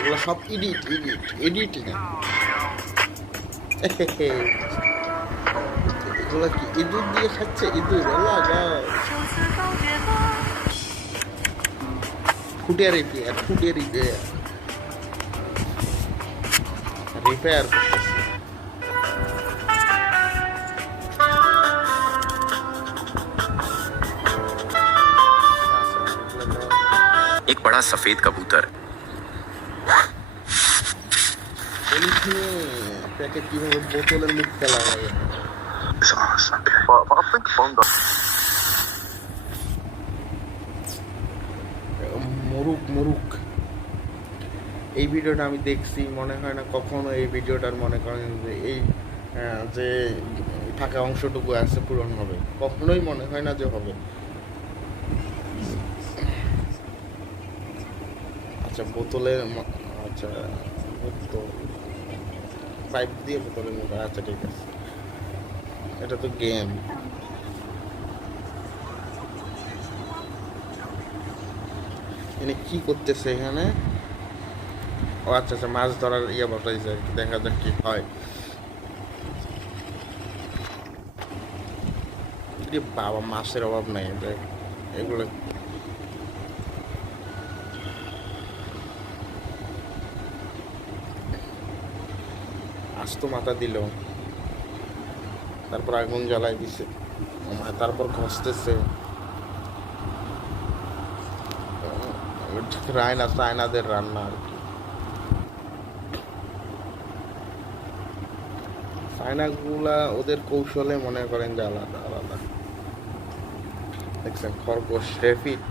এগুলো সব এডিটিং। এগুলো কি ইঁদুর দিয়ে খাচ্ছে? ইঁদুর ফুটের রিপেয়ার করতেছে। एक बड़ा सफेद कबूतर পলিথিনে প্যাকেট কিভাবে বোতলের মুখটা লাগাবে? মুরুক এই ভিডিওটা আমি দেখছি, মনে হয় না কখনো এই ভিডিওটার মনে করেন যে এই যে ফাঁকা অংশটুকু আছে পূরণ হবে, কখনোই মনে হয় না যে হবে। আচ্ছা বোতলের আচ্ছা বোতল পাইপ দিয়ে বোতলের মুখ, আচ্ছা ঠিক আছে, এটা তো গেম। এনে কি করতেছে এখানে? ও আচ্ছা আচ্ছা, মাছ ধরার ইয়ে বসাইছে আর কি, দেখা যাক কি হয়। বাবা মাছের অভাব নাই এগুলো। আস্ত মাথা দিল, তারপর আগুন জ্বালাই দিছে, তারপর ঘষতেছে। চায়নাদের রান্না আর কি। চায়নাগুলা ওদের কৌশলে মনে করেন যে আলাদা আলাদা। দেখছেন খরগোশ রেফিট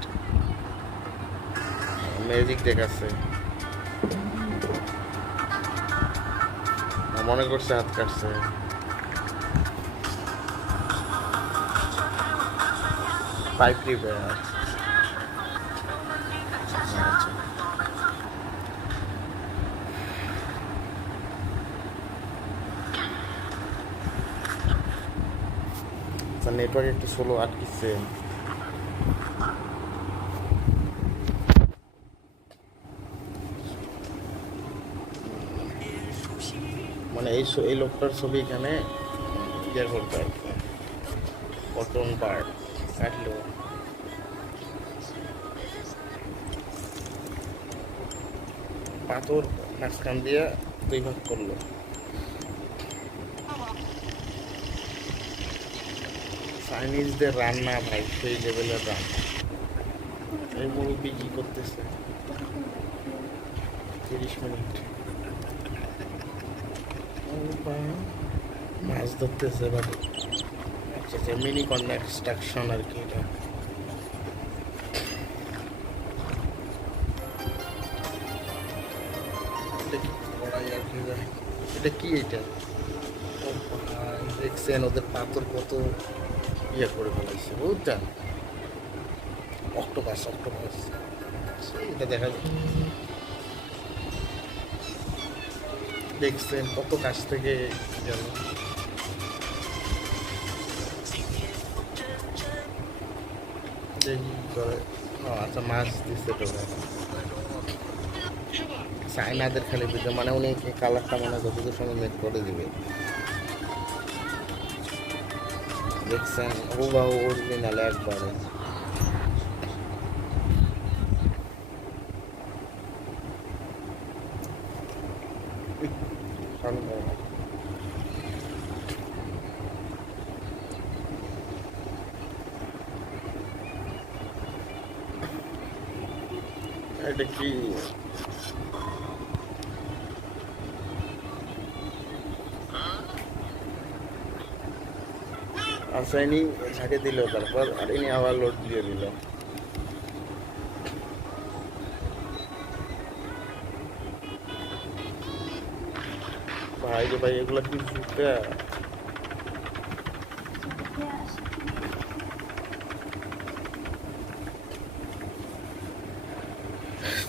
ম্যাজিক দেখাচ্ছে, মনে করছে হাত কাটছে। Pipe repair. নেটওয়ার্ক একটু স্লো আটকিচ্ছে। মানে এই লোকটার ছবি এখানে ইয়ে করতে আর কি, কটন বার কাটলো। পাথর মাঝখান দিয়ে 2 ভাগ করলো। চাইনিজদের রান্না ভাই সেই লেভেলের রান্না। এই মুরব্বি কি করতেছে? 30 মিনিট মাছ ধরতেছে ভাবে। আচ্ছা আচ্ছা, মিনি কনস্ট্রাকশন আর কি এটা। এটা কি এটা? দেখছেন ওদের পাথর কত ইয়ে করে ফেলাইছে বুঝছেন? অক্টোপাস এটা দেখা যায়। দেখছেন কত কাছ থেকে গেল। আচ্ছা মাছ দিচ্ছে তো চায়নাদের খালি ভিডিও, মানে উনি কালারটা মানে যতদূর সময় মেক করে দিবে। দেখছেন হুবাহু অরিজিনাল একবারে। এটা কি আচ্ছা ইনি ঝাঁকে দিল, তারপর আর ইনি আবার লোড দিয়ে দিল। ভাই রে ভাই, এগুলো কি জুতা?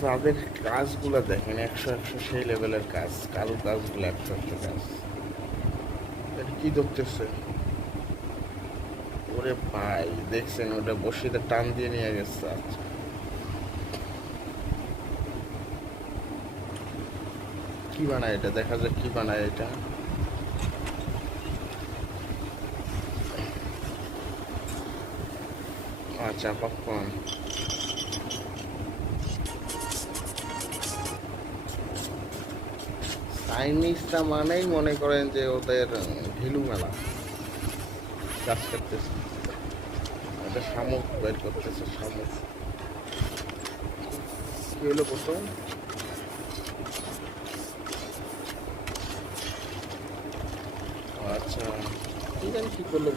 তাদের কাজগুলো দেখেন, 100 সেই লেভেলের কাজ, কারো কাজগুলো 100 কাজ। এটা কি ধরতেছে? ওরে ভাই দেখছেন ওটা বসিতে টান দিয়ে নিয়ে গেছে। আচ্ছা কি বানায় এটা, দেখা যাক কি বানায় এটা। আচ্ছা, পপকর্ন। চাইনিজটা মানেই মনে করেন যে ওদের ঢিলু মেলা কাজ করতেছে। এটা শামুক বের করতেছে, শামুক। কি হলো প্রথম? আচ্ছা, কি জানি কি করলো,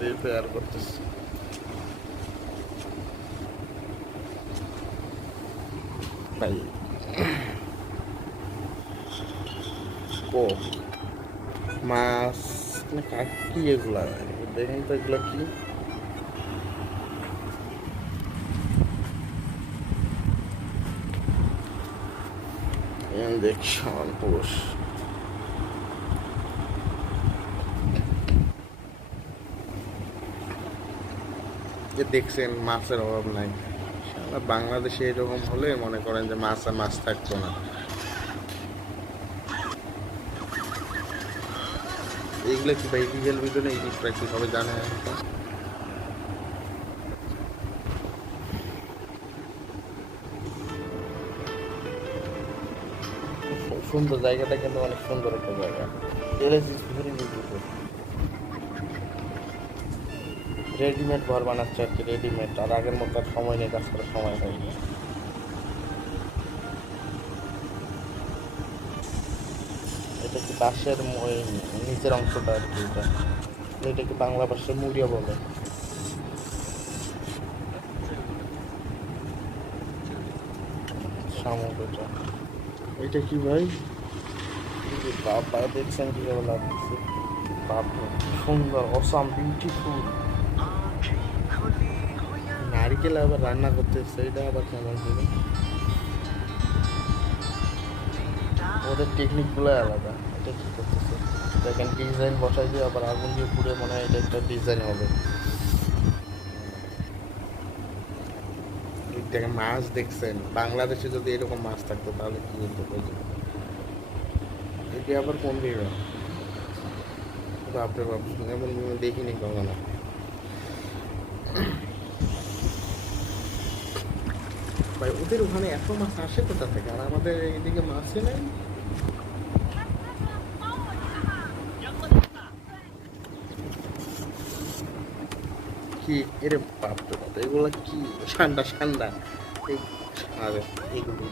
রিপেয়ার করতেছে। ভাই কোক, মাছ না কি এগুলা? দেখেন তো এগুলা কি? ইঞ্জেকশন পুষ। যে দেখছেন মাছের অভাব নাই। সারা বাংলাদেশে এরকম হলে মনে করেন যে মাছ আর মাছ থাকতো না। এইগুলো কি ভাই রিয়েল ভিডিও না? এই জিনিসটা কি সবাই জানে? সুন্দর জায়গাটা, কিন্তু অনেক সুন্দর একটা জায়গা। রেডিমেড ঘর বানাচ্ছে আর কি, রেডিমেড। আর আগের মতো আর সময় নেই, কাজ করার সময় হয়নি। এটা কি বাঁশের ওই নিচের অংশটা আর কি, এটা কি বাংলা ভাষায় মুড়িয়া বলে। শামুক এটা। এটা কি ভাই? বাবা দেখছেন কিভাবে লাগছে? বাবা সুন্দর, অসাম, বিউটিফুল। নারিকেল আবার রান্না করতেছে, এটা আবার কেমন করে? ওদের টেকনিকগুলো আলাদা। এটা কি করতেছে দেখেন, ডিজাইন বসাই দিয়ে আবার আগুন দিয়ে পুড়ে, মনে হয় এটা একটা ডিজাইন হবে। দেখেন মাছ দেখছেন, বাংলাদেশে যদি এরকম মাছ থাকতো তাহলে কি হতো? এটি আবার কোন বিভাগ? বাপরে বাপ, এমন দেখিনি কখনো। ভাই ওদের ওখানে এত মাছ আসে কোথা থেকে, আর আমাদের এইদিকে মাছই নেই। কি এরে বাপরে বাপ, এগুলো কি? ঠান্ডা ঠান্ডা এই, আরে এগুলো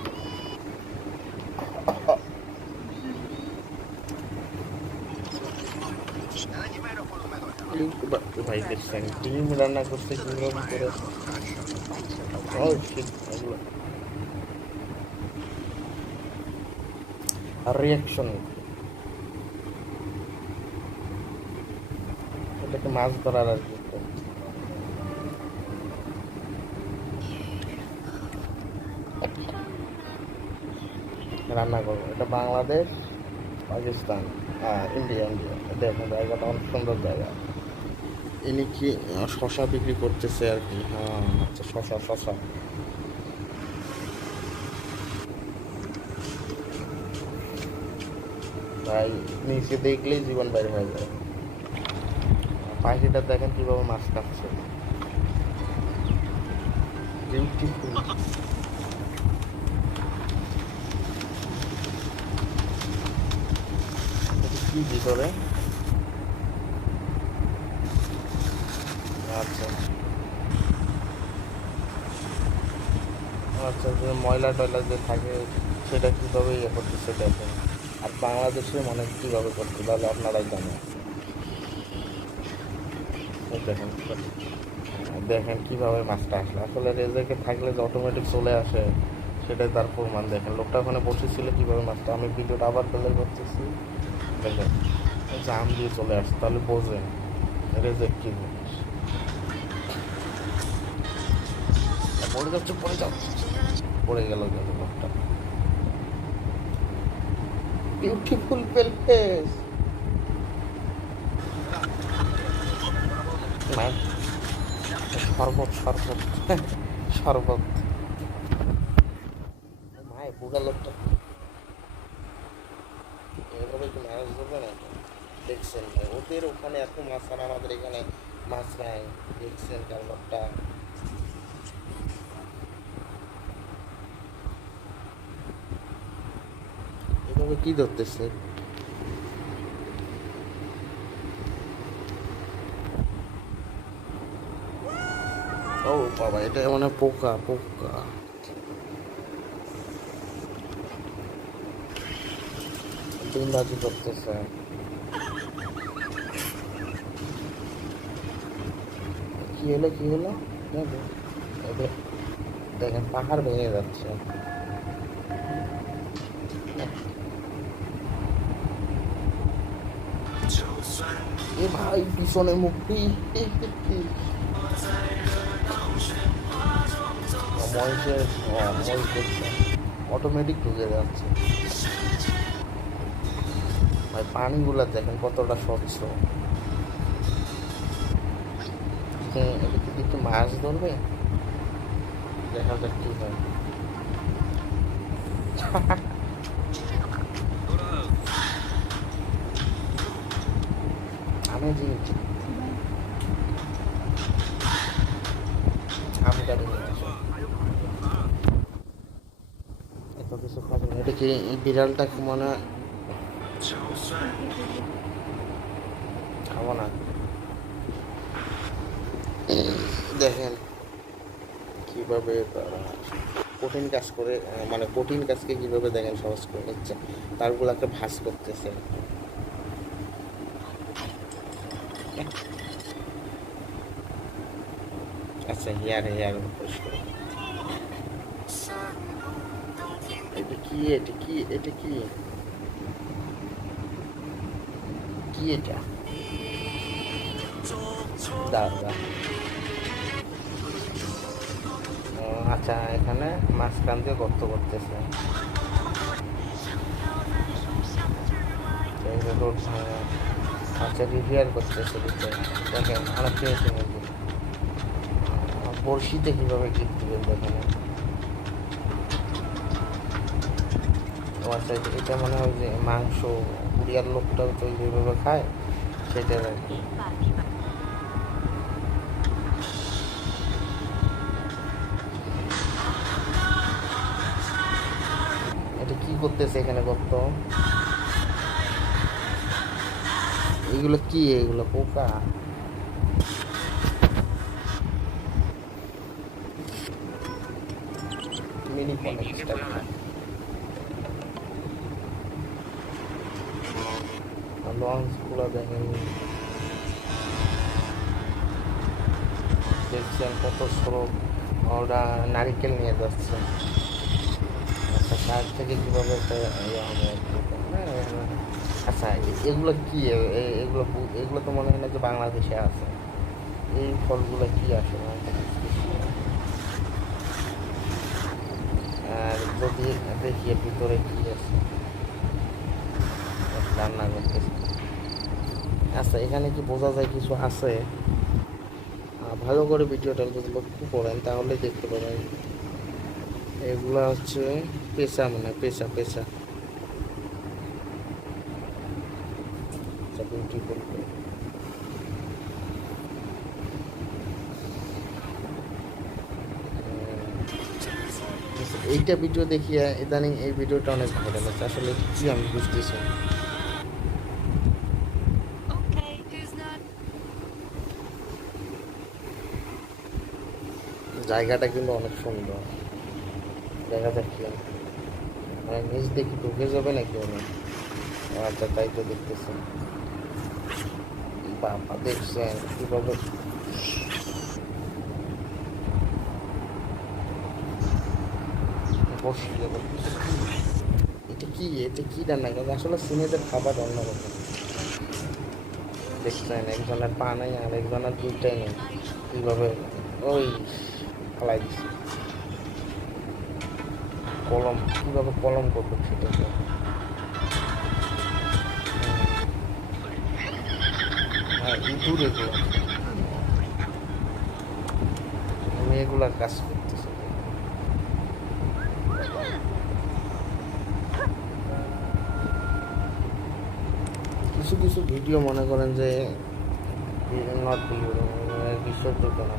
ভাই দেখছেন ডিম রান্না করতে কিরকম করে? এগুলো আর রিয়াকশন, এটাকে মাছ ধরার আর কি রান্না করবো। এটা বাংলাদেশ, পাকিস্তান, ইন্ডিয়া। ইন্ডিয়া দেখুন জায়গাটা অনেক সুন্দর জায়গা। ইনি কি শশা বিক্রি করতেছে আর কি? হ্যাঁ আচ্ছা, শশা শশা। ভাই নিচে দেখলেই জীবন বাইরে হয়ে যায়। পাখিটা দেখেন কিভাবে মাছ খাচ্ছে, বিউটিফুল। কি ভিতরে? আচ্ছা আচ্ছা, যে ময়লা টয়লা যে থাকে সেটা কীভাবে ইয়ে করতেছে দেখেন। আর বাংলাদেশে মানে কীভাবে করতে, তাহলে আপনারাই জানেন। দেখেন দেখেন কীভাবে মাছটা আসলে, আসলে রেজেকে থাকলে যে অটোমেটিক চলে আসে সেটাই তার প্রমাণ। দেখেন লোকটা ওখানে বসেছিল কীভাবে মাছটা, আমি ভিডিওটা আবার প্লে করতেছি। দেখেন জাম দিয়ে চলে আসে, তাহলে বোঝেন রেজেক কী জিনিস। পড়ে যাচ্ছে, পড়ে যাচ্ছে, পড়ে গেল গেল লোকটা। বিউটিফুল পেলফেস। না শরবত শরবত শরবত, মায়ের বুড়া লোকটা। এভাবে কি মাছ ধরবে না? দেখছেন ভাই, ওদের ওখানে এত মাছ আর আমাদের এখানে মাছ নাই। দেখছেন কারবারটা? এভাবে কি ধরতেছে? ও বাবা, এটা মানে পোকা পোকা। ডিমবাজি করতেছে। কি হলো কি হলো? দেখো, এদের দেখেন পাহাড় ভেঙে যাচ্ছে। এ ভাই, পিছনে মুক্তি। মহিষের মহিষ দেখছে, অটোমেটিক ঢুকে যাচ্ছে। ভাই পানিগুলা দেখেন কতটা স্বচ্ছ। এদিকে একটু মাছ ধরবে, দেখা যাক কি হয়। আমি জিনিস আম গাড়ি নিয়ে আসো, এত কিছু খাবো না। এটা কি বিড়ালটা মনে হয় খাবো না। দেখেন কিভাবে তারা কঠিন কাজ করে, মানে কঠিন কাজকে কিভাবে দেখেন সহজ করে নিচ্ছে, তারগুলাকে ভাঁজ করতেছে। আচ্ছা, হেয়ার হেয়ার পরিষ্কার। এটা কি এটা কি এটা কি কি এটা? দাঁড়া। আচ্ছা, এখানে মাঝখান দিয়ে গর্ত করতেছে। রোড ভাঙা। আচ্ছা, রিপেয়ার করতেছে ভিতরে। দেখেন অনেক ফিনিশিং হয়েছে। বড়শিতে কীভাবে গিট দিবেন দেখেন। ও আচ্ছা, এটা মনে হয় যে মাংস উড়িয়ার লোকটাও তো যেভাবে খায় সেটার আর কি। এটা কি করতেছে এখানে গর্ত? এগুলো কি? এগুলো পোকা? মিনি পনেক্স লঞ্চগুলো দেখেন, দেখছেন কত স্রোত। ওরা নারিকেল নিয়ে যাচ্ছে। আচ্ছা, কার থেকে কীভাবে একটা ইয়ে হবে। আচ্ছা, এগুলো কি? এগুলো এগুলো তো মনে হয় না যে বাংলাদেশে আছে। এই ফলগুলো কি আসলে? আর যদি দেখি ভিতরে কি আছে, রান্না করতেছে। আচ্ছা, এখানে কি বোঝা যায় কিছু আছে? ভালো করে ভিডিওটা যদি লক্ষ্য করেন তাহলে দেখতে পাবেন। এগুলা হচ্ছে পেশা, মানে পেশা পেশা। বিউটিফুল। এইটা ভিডিও দেখিয়া ইদানিং এই ভিডিওটা অনেক ভালো লাগছে। আসলে কি আমি বুঝতেছি। জায়গাটা কিন্তু অনেক সুন্দর। দেখা যাক কি মানে নিজ দেখি ঢুকে যাবে নাকি উনি। আচ্ছা, তাই তো দেখতেছি। বাবা, দেখছেন কিভাবে বসিয়ে দেবো। এটা কি? এটা কি রান্না করে? আসলে সিনেদের খাবার অন্যরকম। দেখছেন একজনের পা নেই আর একজনের দুইটাই নেই, কীভাবে ওই ফালাই দিচ্ছে। কলম কীভাবে কলম করবে সেটাকে। হ্যাঁ, ইঁদুর এগুলো, মেয়েগুলার কাজ করতেছে। কিছু কিছু ভিডিও মনে করেন যে নট বিশ্বাসযোগ্য না।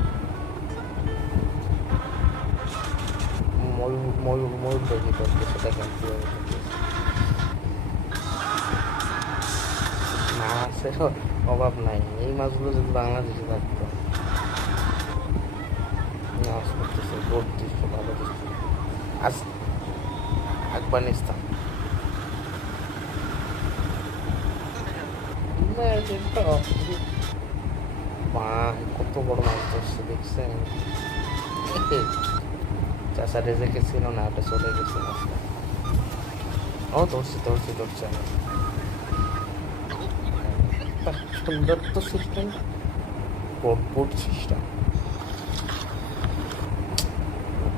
ময়ূর ময়ূর ময়ূর দেখি করতেছে, দেখেন কীভাবে করতেছে। মাছের অভাব নাই, এই মাছগুলো যদি বাংলাদেশে থাকতো। মাছ করতেছে, বোট দৃশ্য ভালো দৃশ্য। আজ আফগানিস্তান কত বড় মাছ ধরছে দেখছেন? চাষা রেজেকে ছিল না, ওটা চলে গেছে মাছটা। ও ধরছে ধরছে ধরছে। সুন্দর তো সিস্টেম, বোট বোট সিস্টেম।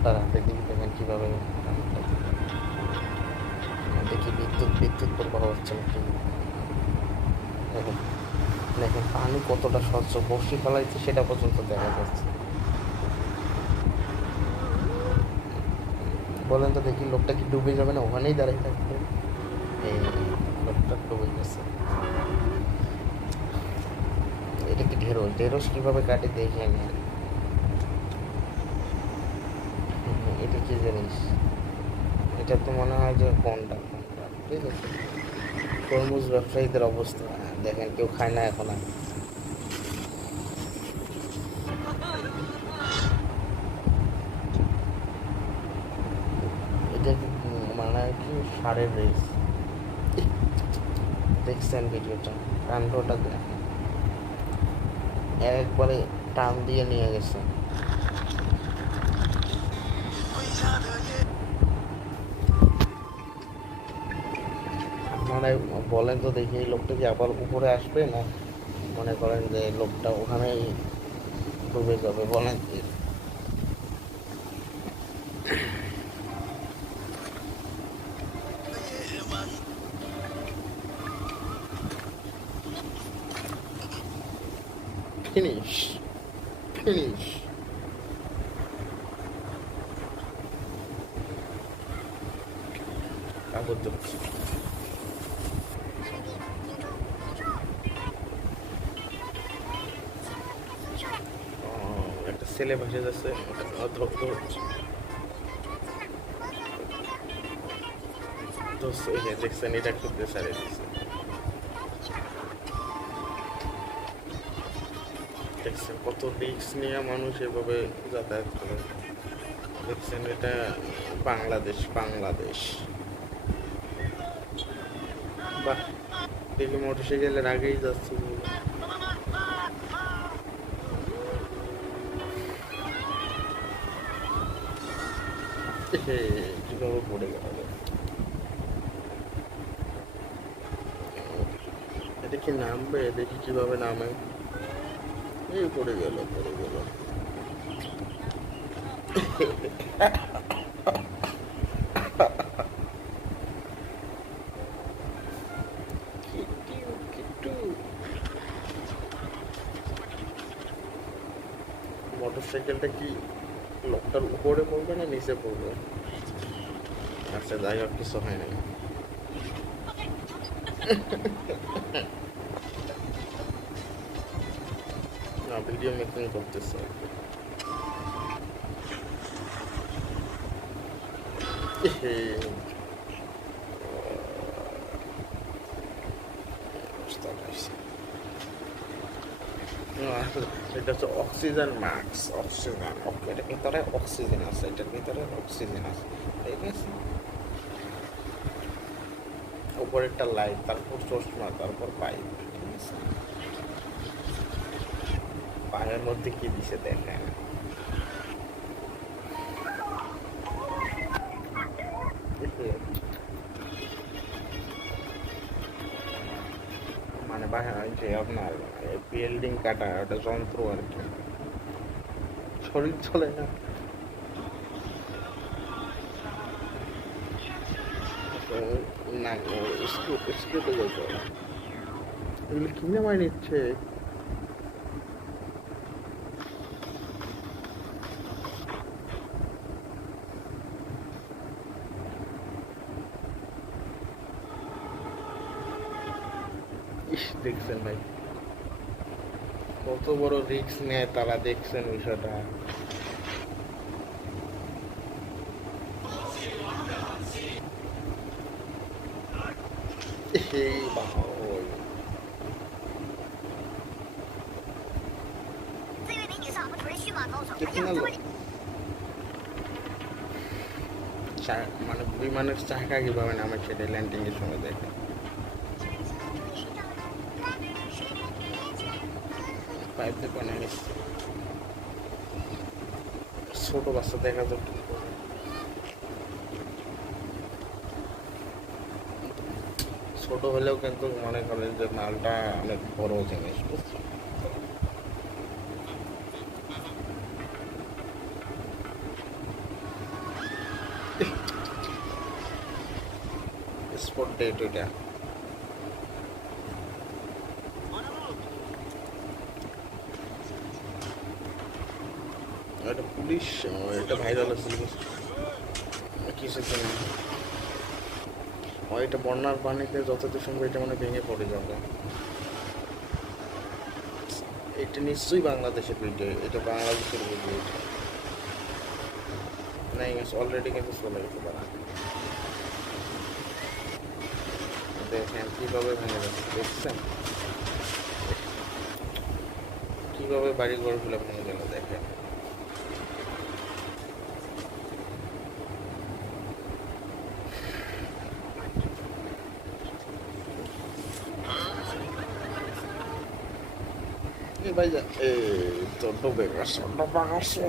তার হাতে দিকে দেখেন কীভাবে দেখি বিদ্যুৎ বিদ্যুৎ প্রবাহ হচ্ছে নাকি। দেখুন দেখেন পানি কতটা স্বচ্ছ, বর্ষি ফেলাইছে সেটা পর্যন্ত দেখা যাচ্ছে। বলেন তো দেখি, লোকটা কি ডুবে যাবে না? ওখানেই দাঁড়িয়ে থাকবে। এই লোকটা ডুবে গেছে। এটা কি ঢেঁড়স? ঢেঁড়স কিভাবে কাটে দেখে আমি। এটা কি জিনিস? এটা তো মনে হয় যে কোনটা কোনটা, ঠিক আছে। তরমুজ ব্যবসায়ীদের অবস্থা দেখেন, কেউ খায় না এখন আর। এটা মানে কি সারের রেস? দেখছেন ভিডিওটা? কাণ্ডটা দেখেন, একবারে টান দিয়ে নিয়ে গেছে। আপনারা বলেন তো দেখি, এই লোকটা কি আবার উপরে আসবে, না মনে করেন যে লোকটা ওখানেই ডুবে যাবে? বলেন কি? Finish finish. কাগজ যাচ্ছে, একটা ছেলে ভাসে যাচ্ছে, অদ্রক্ত হচ্ছে। দেখছেন, এটা একটু প্রেসারে দিচ্ছে। দেখছেন কত রিস্ক নিয়ে মানুষ এভাবে যাতায়াত করে। দেখছেন, এটা বাংলাদেশ বাংলাদেশ। বাহ, দেখি মোটরসাইকেলের আগেই যাচ্ছে। কিভাবে পড়ে গেল? এটা কি নামবে? দেখি কিভাবে নামে। এই পড়ে গেল পড়ে গেল। মোটরসাইকেলটা কি লোকটার উপরে পড়বে না নিচে পড়বে? আচ্ছা যাই হোক, কিছু হয় নাই। না, ভিডিও মেকিং করতেছে। এটা হচ্ছে অক্সিজেন ম্যাক্স, অক্সিজেন। এটার ভিতরে অক্সিজেন আছে, এটার ভিতরে অক্সিজেন আছে, ঠিক আছে। উপরেরটা লাইট, তারপর চশমা, তারপর পাইপ, ঠিক আছে। পায়ের মধ্যে কি দিছে দেখেন। মানে যে আপনার বিল্ডিং কাটা ওটা যন্ত্র আর কি, শরীর চলে না। না স্কুলে যেতে হবে। এগুলো কিনে মাই নিচ্ছে। ইস, দেখছেন ভাই কত বড় রিস্ক নেয় তারা, দেখছেন বিষয়টা। এই বাবা, ওই 这位美女上不腿须马高手， দেখে গেল মানে বিমানের চাকা কিভাবে নামে সেটা ল্যান্ডিং এর সময় দেখে। পাইপ দিয়ে বানিয়ে নিচ্ছে, ছোট বাচ্চা দেখা যাক কি করে। ছোট হলেও কিন্তু মনে করেন যে মালটা অনেক বড় জিনিস, বুঝছেন? স্পট ডেট এটা। এটা পুলিশ, এটা ভাইরাল আছে কিসের জন্য? এটা বন্যার পানিতে যতদূর সম্ভব এটা মানে ভেঙে পড়ে যাবে। এটা নিশ্চয়ই বাংলাদেশের ভিডিও, এটা বাংলাদেশের ভিডিও। এটা নাই অলরেডি কিন্তু চলে যেতে পারে। দেখেন কিভাবে ভেঙে যাচ্ছে, দেখছেন কিভাবে বাড়ি ঘরগুলো ভেঙে গেল, দেখেন। ভাই এই তো ডুবে গেছে, ডুবে গেছে।